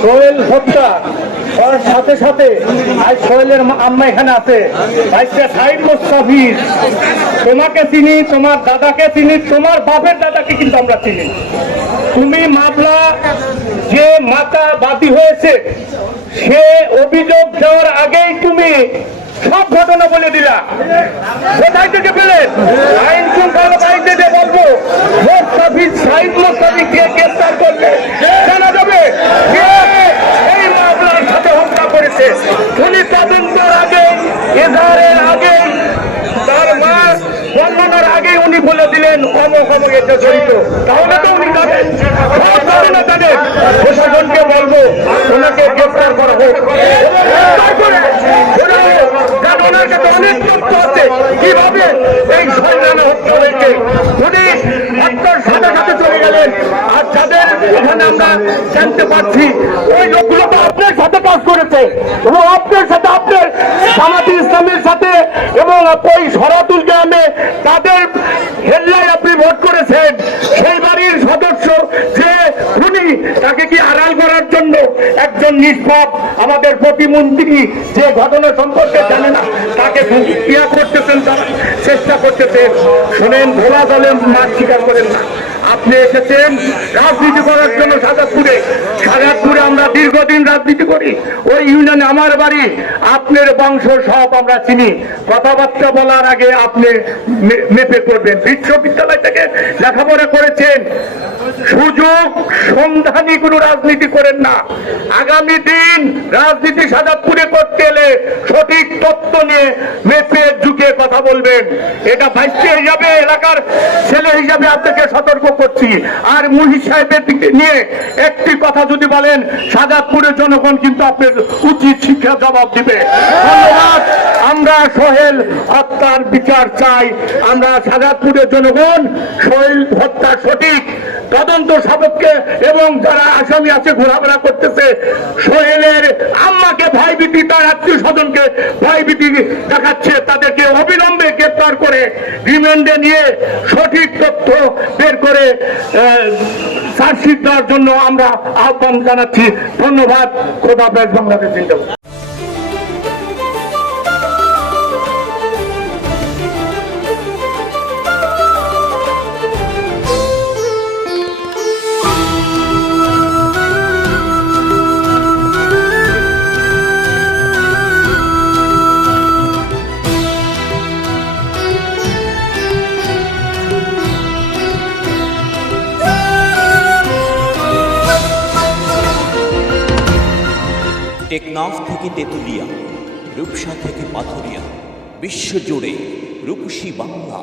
সোহেল হত্যা করার সাথে সাথে আজ সোহেলের আম্মা এখানে আছে, ভাইসে সাইদ মোস্তাফিজ। তোমাকে চিনি, তোমার দাদাকে চিনি, তোমার বাপের দাদাকে কিন্তু আমরা চিনি। তুমি মামলা যে মাতা বাদী হয়েছে সে অভিযোগ দেওয়ার আগেই তুমি সব ঘটনা বলে দিলা। কোথায় থেকে পেলেন? আইন শৃঙ্খলা বাহিনীতে বলবো মোস্তাফিজ, সাইদ মোস্তাফিজকে গ্রেফতার করলে জানা যাবে কে এই মামলার সাথে হত্যা করেছে। উনি তদন্তের আগে, এজাহারের আগে, তার মা বর্ণনার আগে উনি বলে দিলেন অমক অমক এটা জড়িত। তাহলে তো উনি জানেন, সব ঘটনা জানেন। প্রশাসনকে বলবো ওনাকে গ্রেফতার করা হোক। ওনার কাছে অনেক তথ্য আছে কিভাবে এই সন্ধানে হত্যা হয়েছে। উনি হত্যার সাথে সাথে চলে গেলেন। আর যাদের এখানে আমরা জানতে পারছি ওই লোকগুলো তো আপনার সাথে কাজ করেছে এবং আপনার সাথে, আপনার জামাতে ইসলামের সাথে এবং ওই সরাতুল গ্রামে তাদের হেল্লায় আপনি ভোট করেছেন। সেই বাড়ির সদস্য যে উনি, তাকে কি আড়াল করার জন্য একজন নিষ্পাপ আমাদের প্রতিমন্ত্রী যে ঘটনা সম্পর্কে জানে না তাকে ইয়া করতেছেন, তারা চেষ্টা করতেছেন। শোনেন, ভোলা দলে মাঠ স্বীকার করেন না। আপনি এসেছেন রাজনীতি করার জন্য সাজাদপুরে। সাজাদপুরে আমরা দীর্ঘদিন রাজনীতি করি, ওই ইউনিয়নে আমার বাড়ি, আপনার বংশ সব আমরা চিনি। কথাবার্তা বলার আগে আপনি মেপে করবেন। বিশ্ববিদ্যালয় থেকে লেখাপড়া করেছেন, সুযোগ সন্ধানী কোনো রাজনীতি করেন না। আগামী দিন রাজনীতি সাজাদপুরে করতে এলে সঠিক তথ্য নিয়ে মেপে ঝুঁকে কথা বলবেন। এটা ভাইস হিসাবে, এলাকার ছেলে হিসাবে আপনাকে সতর্ক করছি। আর মুহিত সাহেবের দিকে নিয়ে একটি কথা যদি বলেন, সাজাদপুরের জনগণ কিন্তু আপনার উচিত শিক্ষা জবাব দিবে। ধন্যবাদ। আমরা সোহেল হত্যার বিচার চাই। আমরা সাজাদপুরের জনগণ সোহেল হত্যা সঠিক তদন্ত সাপেক্ষে এবং যারা আসামি আছে ঘোরাফেরা করতেছে, সোহেলের আম্মাকে ভয়ভীতি, তার আত্মীয় স্বজনকে ভয়ভীতি দেখাচ্ছে, তাদেরকে অবিলম্বে গ্রেপ্তার করে রিমান্ডে নিয়ে সঠিক তথ্য বের করে চার্জশিট দেওয়ার জন্য আমরা আহ্বান জানাচ্ছি। ধন্যবাদ। খোদা হাফেজ। বাংলাদেশ জিন্দাবাদ। টেকনাফ থেকে তেঁতুলিয়া, রূপসা থেকে পাথুরিয়া, বিশ্বজুড়ে রূপসী বাংলা।